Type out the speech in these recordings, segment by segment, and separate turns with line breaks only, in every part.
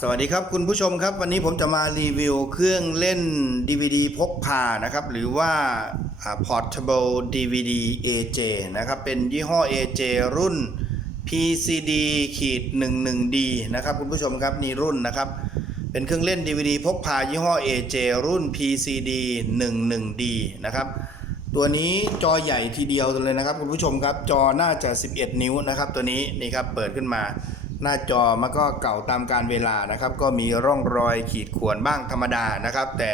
สวัสดีครับคุณผู้ชมครับ วันนี้ผมจะมารีวิวเครื่องเล่น DVD พกพานะครับ หรือว่าอ่า Portable DVD AJ นะครับ เป็นยี่ห้อ AJ รุ่น PCD ขีด 11D นะครับ คุณผู้ชมครับนี่รุ่นนะครับ เป็นเครื่องเล่น DVD พกพายี่ห้อ AJ รุ่น PCD 11D นะครับตัวนี้จอใหญ่ทีเดียวเลยนะครับ คุณผู้ชมครับจอน่าจะ 11 นิ้วนะครับ ตัวนี้นี่ครับเปิดขึ้นมา หน้าจอมันก็เก่าตามการเวลานะครับ ก็มีร่องรอยขีดข่วนบ้างธรรมดานะครับ แต่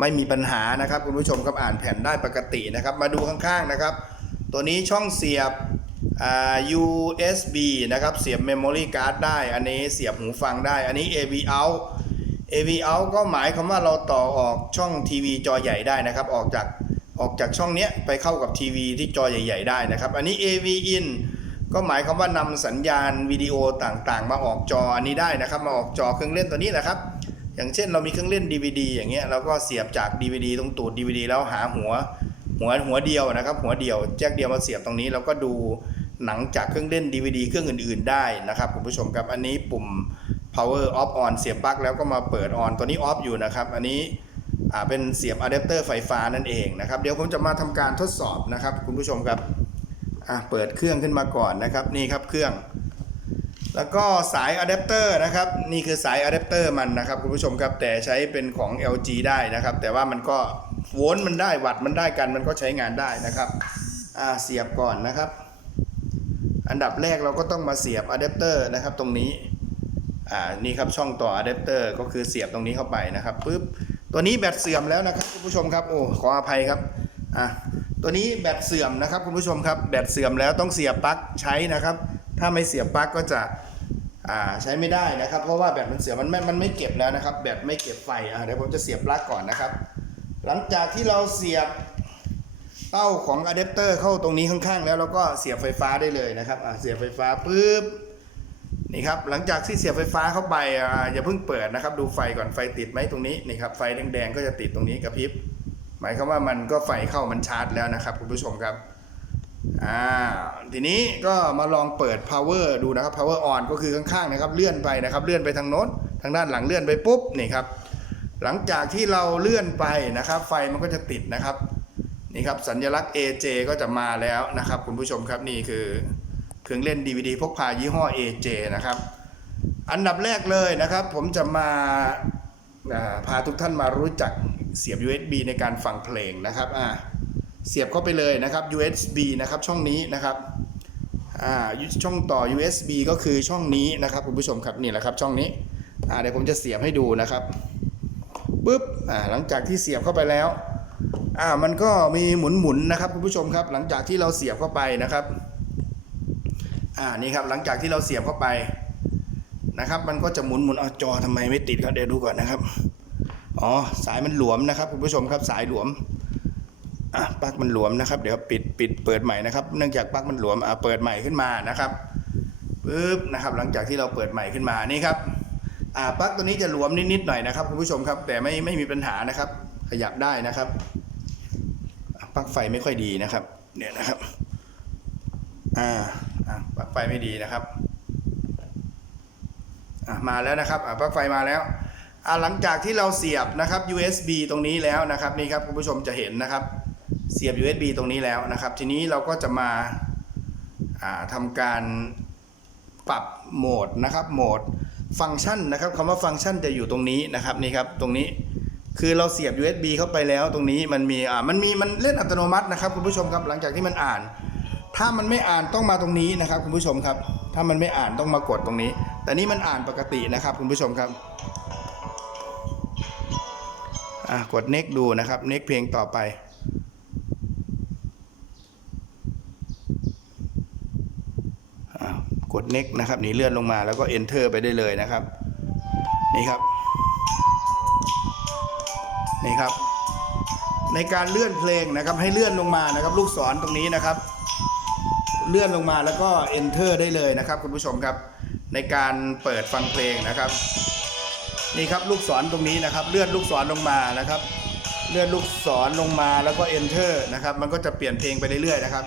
ไม่มีปัญหานะครับคุณผู้ชมครับอ่านแผ่นได้ปกตินะครับ มาดูข้างๆนะครับ ตัวนี้ช่องเสียบอ่า USB นะครับเสียบ Memory Card ได้ อันนี้เสียบหูฟังได้ อันนี้ AV out AV out ก็หมายความว่าเราต่อออกช่องทีวีจอใหญ่ได้นะครับ ออกจากออกจากช่องเนี้ยไปเข้ากับทีวีที่จอใหญ่ ๆ ได้นะครับ อันนี้ AV in ก็หมายความว่านำสัญญาณวิดีโอต่างๆ มาออกจออันนี้ได้นะครับ มาออกจอเครื่องเล่นตัวนี้แหละครับ อย่างเช่นเรามีเครื่องเล่น DVD อย่างเงี้ยเราก็เสียบจาก DVD ตรงตูด DVD แล้วหาหัวหัวหัวเดียวนะครับ หัวเดียวแจ็คเดียวมาเสียบตรงนี้แล้วก็ดูหนังจากเครื่องเล่น DVD เครื่องอื่นๆ ได้นะครับคุณผู้ชมครับอันนี้ปุ่ม power off on เสียบปลั๊กแล้วก็มาเปิด on ตัวนี้ off อยู่นะครับ อันนี้เป็นเสียบอะแดปเตอร์ไฟฟ้านั่นเองนะครับ เดี๋ยวผมจะมาทำการทดสอบนะครับ คุณผู้ชมครับ อะเปิดเครื่องขึ้นมาก่อนนะครับนี่ครับเครื่อง แล้วก็สายอะแดปเตอร์นะครับนี่คือสายอะแดปเตอร์มันนะครับคุณผู้ชมครับแต่ใช้เป็นของ LG ได้นะครับ แต่ว่ามันก็โวลต์มันได้วัตต์มันได้กันมันก็ใช้งานได้นะครับอ่าเสียบก่อนนะครับ อันดับแรกเราก็ต้องมาเสียบอะแดปเตอร์นะครับตรงนี้อ่านี่ครับช่องต่ออะแดปเตอร์ก็คือเสียบตรงนี้เข้าไปนะครับปุ๊บตัวนี้แบตเสื่อมแล้วนะครับคุณผู้ชมครับโอ้ขออภัยครับอะ ตัวนี้แบตเสื่อมนะครับคุณผู้ชมครับแบตเสื่อมแล้วต้องเสียบปลั๊กใช้นะครับ ถ้าไม่เสียบปลั๊กก็จะใช้ไม่ได้นะครับ เพราะว่าแบตมันเสื่อมมันไม่มันไม่เก็บแล้วนะครับ แบตไม่เก็บไฟอะเดี๋ยวผมจะเสียบปลั๊กก่อนนะครับ หลังจากที่เราเสียบเต้าของอะแดปเตอร์เข้าตรงนี้ข้างๆ แล้วเราก็เสียบไฟฟ้าได้เลยนะครับเสียบไฟฟ้าปุ๊บนี่ครับหลังจากที่เสียบไฟฟ้าเข้าไปอย่าเพิ่งเปิดนะครับ ดูไฟก่อนไฟติดไหมตรงนี้นี่ครับไฟแดงๆก็จะติดตรงนี้กระพริบ หมายความว่ามันก็ไฟเข้ามันชาร์จแล้วนะครับคุณผู้ชมครับอ่าทีนี้ก็มาลองเปิด power ดูนะครับ power on ก็คือข้างๆนะครับเลื่อนไปนะครับเลื่อนไปทางโน้นทางด้านหลังเลื่อนไปปุ๊บนี่ครับหลังจากที่เราเลื่อนไปนะครับ ไฟมันก็จะติดนะครับนี่ครับสัญลักษณ์ AJ ก็จะมาแล้วนะครับ คุณผู้ชมครับนี่คือเครื่องเล่น DVD พกพายี่ห้อ AJ นะครับ อันดับแรกเลยนะครับ ผมจะมาอ่า พาทุกท่านมารู้จักเสียบ USB ในการฟังเพลงนะครับเสียบเข้าไปเลยนะครับ USB นะครับช่องนี้นะครับช่องต่อ USB ก็คือช่องนี้นะครับคุณผู้ชมครับนี่แหละครับช่องนี้เดี๋ยวผมจะเสียบให้ดูนะครับปุ๊บหลังจากที่เสียบเข้าไปแล้วอ่ามันก็มีหมุนๆนะครับคุณผู้ชมครับ หลังจากที่เราเสียบเข้าไปนะครับอ่านี่ครับหลังจากที่เราเสียบเข้าไป นะครับ มันก็จะหมุนหมุนเอาจอทำไมไม่ติดครับเดี๋ยวดูก่อนนะครับอ๋อสายมันหลวมนะครับคุณผู้ชมครับสายหลวมอะปลั๊กมันหลวมนะครับ เดี๋ยวปิดปิดเปิดใหม่นะครับ เนื่องจากปลั๊กมันหลวมอะเปิดใหม่ขึ้นมานะครับปึ๊บนะครับ หลังจากที่เราเปิดใหม่ขึ้นมานี่ครับอ่าปลั๊กตัวนี้จะหลวมนิดๆหน่อยนะครับคุณผู้ชมครับ แต่ไม่ไม่มีปัญหานะครับ ขยับได้นะครับปลั๊กไฟไม่ค่อยดีนะครับ เนี่ยนะครับอ่าอะปลั๊กไฟไม่ดีนะครับ มาแล้วนะครับอะปลั๊กไฟมาแล้วอะหลังจากที่เราเสียบนะครับ USB ตรงนี้แล้วนะครับนี่ครับคุณผู้ชมจะเห็นนะครับ เสียบ USB ตรงนี้แล้วนะครับ ทีนี้เราก็จะมาอ่าทำการปรับโหมดนะครับโหมดฟังก์ชันนะครับคำว่าฟังก์ชันจะอยู่ตรงนี้นะครับนี่ครับตรงนี้คือเราเสียบ USB เข้าไปแล้วตรงนี้มันมีอ่ามันมีมันเล่นอัตโนมัตินะครับคุณผู้ชมครับหลังจากที่มันอ่าน ถ้ามันไม่อ่านต้องมาตรงนี้นะครับคุณผู้ชมครับ ถ้ามันไม่อ่านต้องมากดตรงนี้ แต่นี่มันอ่านปกตินะครับคุณผู้ชมครับกดเน็กดูนะครับ เน็กเพลงต่อไปอกดเน็กนะครับนี่เลื่อนลงมาแล้วก็ enter ไปได้เลยนะครับ นี่ครับ นี่ครับ ในการเลื่อนเพลงนะครับ ให้เลื่อนลงมานะครับ ลูกศรตรงนี้นะครับ เลื่อนลงมาแล้วก็ enter ได้เลยนะครับ คุณผู้ชมครับ ในการเปิดฟังเพลงนะครับ นี่ครับลูกศรตรงนี้นะครับ เลื่อนลูกศรลงมานะครับ เลื่อนลูกศรลงมาแล้วก็ enter นะครับ มันก็จะเปลี่ยนเพลงไปเรื่อยๆนะครับ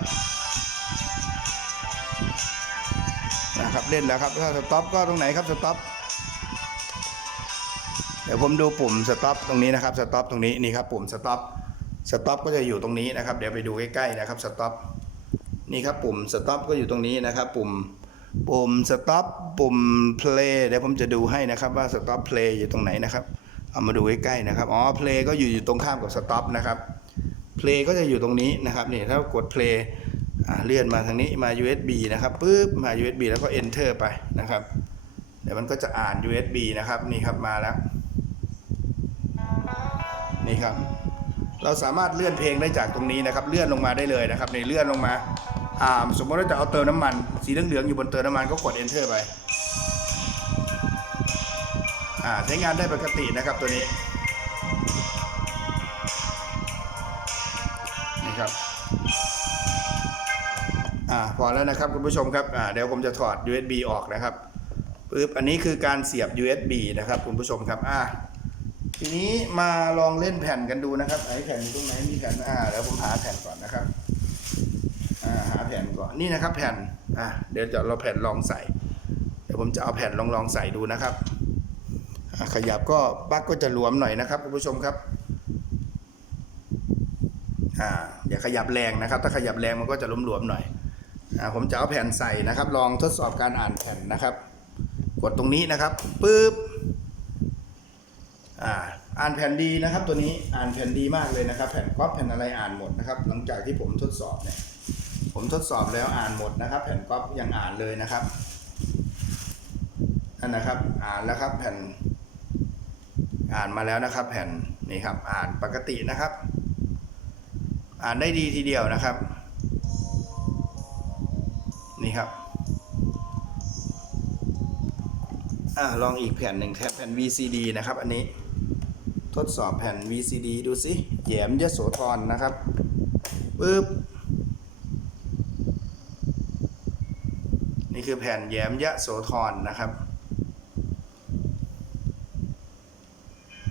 นะครับเล่นแล้วครับถ้าสต็อปก็ตรงไหนครับสต็อปเดี๋ยวผมดูปุ่มสต็อปตรงนี้นะครับสต็อปตรงนี้นี่ครับปุ่มสต็อปสต็อปก็จะอยู่ตรงนี้นะครับ เดี๋ยวไปดูใกล้ๆนะครับสต็อปนี่ครับปุ่มสต็อปก็อยู่ตรงนี้นะครับ ปุ่ม ปุ่มสต็อปปุ่มเพลย์เดี๋ยวผมจะดูให้นะครับว่าสต็อปเพลย์อยู่ตรงไหนนะครับ เอามาดูใกล้ๆนะครับ อ๋อเพลย์ก็อยู่อยู่ตรงข้ามกับสต็อปนะครับเพลย์ก็จะอยู่ตรงนี้นะครับนี่ถ้ากดเพลย์เลื่อนมาทางนี้มา USB นะครับปุ๊บมา USB แล้วก็ enter ไปนะครับ เดี๋ยวมันก็จะอ่าน USB นะครับนี่ครับมาแล้ว นี่ครับ เราสามารถเลื่อนเพลงได้จากตรงนี้นะครับ เลื่อนลงมาได้เลยนะครับในเลื่อนลงมา สมมติว่าจะเอาเติมน้ำมัน สีเหลืองๆอยู่บนเติมน้ำมันก็กด enter ไปใช้งานได้ปกตินะครับตัวนี้นี่ครับอ่าพอแล้วนะครับคุณผู้ชมครับอ่าเดี๋ยวผมจะถอด USB ออกนะครับปึ๊บอันนี้คือการเสียบ USB นะครับคุณผู้ชมครับอ่าทีนี้มาลองเล่นแผ่นกันดูนะครับไอ้แผ่นอยู่ตรงไหนมีแผ่นอ่าเดี๋ยวผมหาแผ่นก่อนนะครับ แผ่นก่อนนี่นะครับแผ่นอ่าเดี๋ยวจะเราแผ่นลองใส่เดี๋ยวผมจะเอาแผ่นลองลองใส่ดูนะครับขยับก็ปลั๊กก็จะหลวมหน่อยนะครับคุณผู้ชมครับอ่าอย่าขยับแรงนะครับ ถ้าขยับแรงมันก็จะหลวมๆหน่อยอ่าผมจะเอาแผ่นใส่นะครับ ลองทดสอบการอ่านแผ่นนะครับ กดตรงนี้นะครับปึ๊บอ่าอ่านแผ่นดีนะครับ ตัวนี้อ่านแผ่นดีมากเลยนะครับ แผ่นก๊อปแผ่นอะไรอ่านหมดนะครับ หลังจากที่ผมทดสอบเนี่ย ผมทดสอบแล้วอ่านหมดนะครับ แผ่นก๊อปยังอ่านเลยนะครับอันนะครับอ่านแล้วครับแผ่นอ่านมาแล้วนะครับ แผ่นนี่ครับ อ่านปกตินะครับ อ่านได้ดีทีเดียวนะครับ นี่ครับอ่าลองอีกแผ่นหนึ่งแทบแผ่น VCD นะครับ อันนี้ทดสอบแผ่น VCD ดูสิแยมยโสธรนะครับปึ๊บ คือแผ่นแยมยะโสธรนะครับ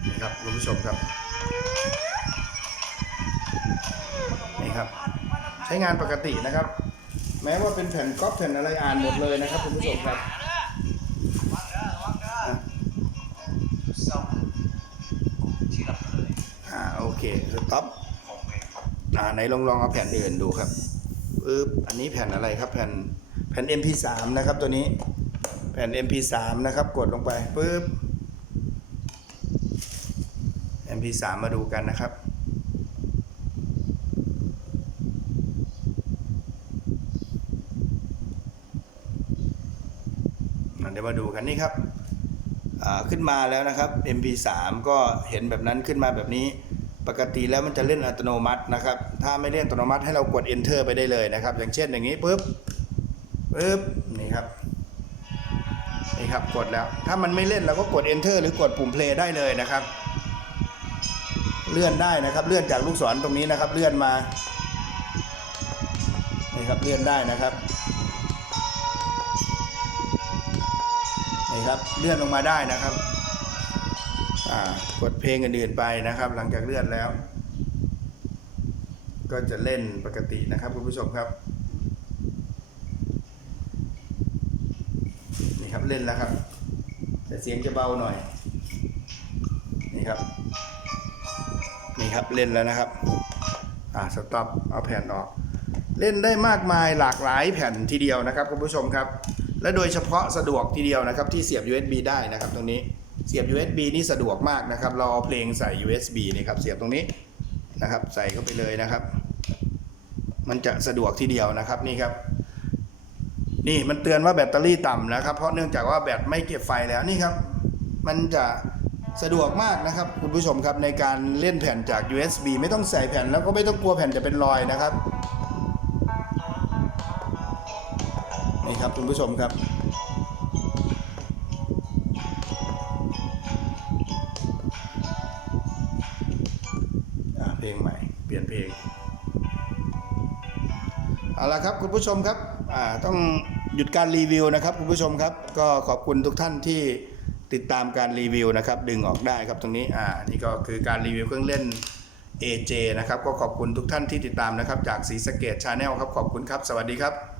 นี่ครับคุณผู้ชมครับนี่ครับ ใช้งานปกตินะครับ แม้ว่าเป็นแผ่นก๊อปแผ่นอะไรอ่านหมดเลยนะครับคุณผู้ชมครับอ่าโอเคสต็อปอ่าไหนลองลองเอาแผ่นอื่นดูครับปึ๊บอันนี้แผ่นอะไรครับแผ่น ผ่น MP3 นะครับตัวนี้แผ่น MP3 นะครับกดลงไปปึ๊บ MP3 มาดูกันนะครับ เดี๋ยวมาดูกันนี่ครับขึ้นมาแล้วนะครับ MP3 ก็เห็นแบบนั้นขึ้นมาแบบนี้ปกติแล้วมันจะเล่นอัตโนมัตินะครับ ถ้าไม่เล่นอัตโนมัติให้เรากด Enter ไปได้เลยนะครับ อย่างเช่นอย่างนี้ปุ๊บ ปุ๊บนี่ครับนี่ครับกดแล้ว ถ้ามันไม่เล่นเราก็กด Enter หรือกดปุ่ม Play ได้เลยนะครับ เลื่อนได้นะครับ เลื่อนจากลูกศรตรงนี้นะครับ เลื่อนมานี่ครับเลื่อนได้นะครับนี่ครับเลื่อนลงมาได้นะครับกดเพลงอื่นๆไปนะครับ หลังจากเลื่อนแล้ว ก็จะเล่นปกตินะครับคุณผู้ชมครับ ครับเล่นแล้วครับ แต่เสียงจะเบาหน่อย นี่ครับ นี่ครับเล่นแล้วนะครับ อ่าสต็อปเอาแผ่นออก เล่นได้มากมายหลากหลายแผ่นทีเดียวนะครับคุณผู้ชมครับ และโดยเฉพาะสะดวกทีเดียวนะครับ ที่เสียบ USB ได้นะครับ ตรงนี้เสียบ USB นี่สะดวกมากนะครับ เราเอาเพลงใส่ USB นี่ครับเสียบตรงนี้นะครับ ใส่เข้าไปเลยนะครับ มันจะสะดวกทีเดียวนะครับนี่ครับ นี่มันเตือนว่าแบตเตอรี่ต่ำนะครับ เพราะเนื่องจากว่าแบตไม่เก็บไฟแล้วนี่ครับ มันจะสะดวกมากนะครับ คุณผู้ชมครับในการเล่นแผ่นจาก USB ไม่ต้องใส่แผ่นแล้วก็ไม่ต้องกลัวแผ่นจะเป็นรอยนะครับนี่ครับคุณผู้ชมครับ เพลงใหม่ เปลี่ยนเพลงเอาละครับคุณผู้ชมครับต้อง หยุดการรีวิวนะครับคุณผู้ชมครับ ก็ขอบคุณทุกท่านที่ติดตามการรีวิวนะครับ ดึงออกได้ครับตรงนี้อ่านี่ก็คือการรีวิวเครื่องเล่น AJ นะครับ ก็ขอบคุณทุกท่านที่ติดตามนะครับ จากสีสเกตชาแนลครับ ขอบคุณครับ สวัสดีครับ